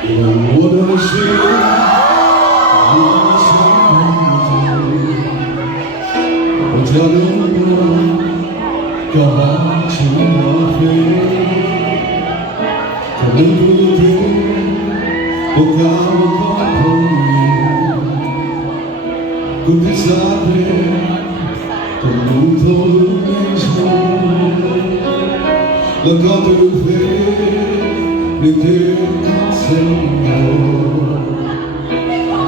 我的心，我想我流过，要往前飞，可能不对，我看我碰你，不必撒别，都不透眼睛，能够对飞。你的眼神我，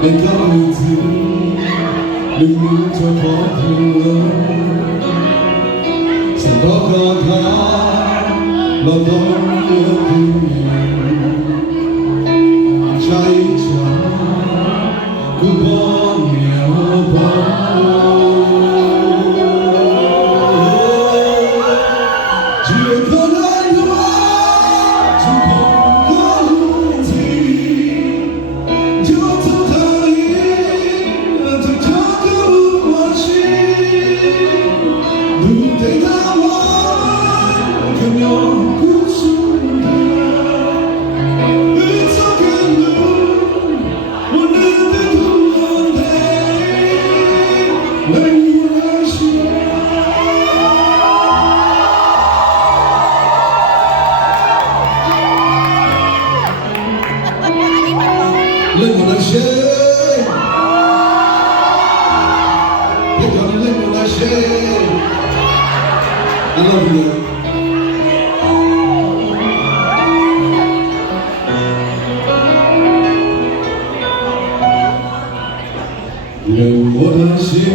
你的名字，你不再跑了。想到看他，老到我的脸，下一场不怕秒跑。Lên một lần xe, hãy cho đi lên một lần xe. I love you. Lên một lần xe,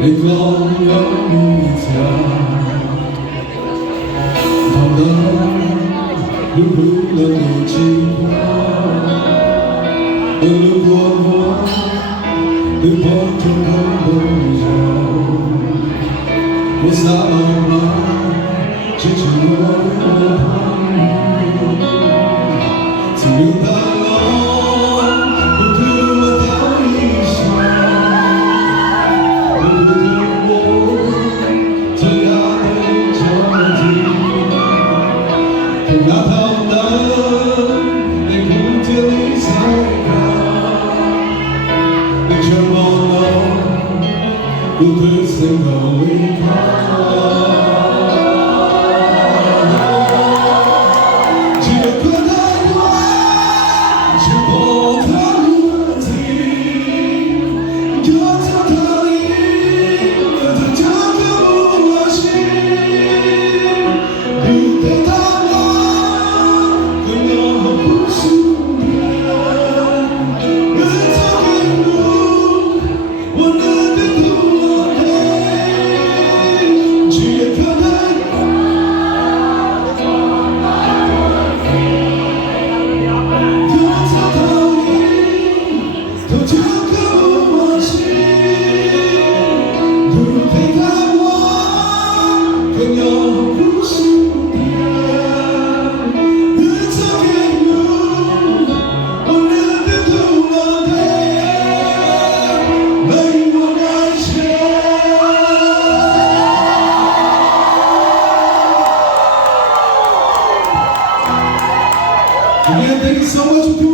để con nhớ người cha. Thầm đó, lúc lúc là người chi hoa. Đừng buồn hoa, đừng bỏ trong hôn dòng. Một xa lòng mà, chỉ nói một hôm. Chỉ đừng ta ngó, một thứ mà ta đi xa. Một thứ bố, tôi đã đến cho gì. Không đã thao đớn, để không chia lý sai cả. Who could sing away Again, thank you so much for coming.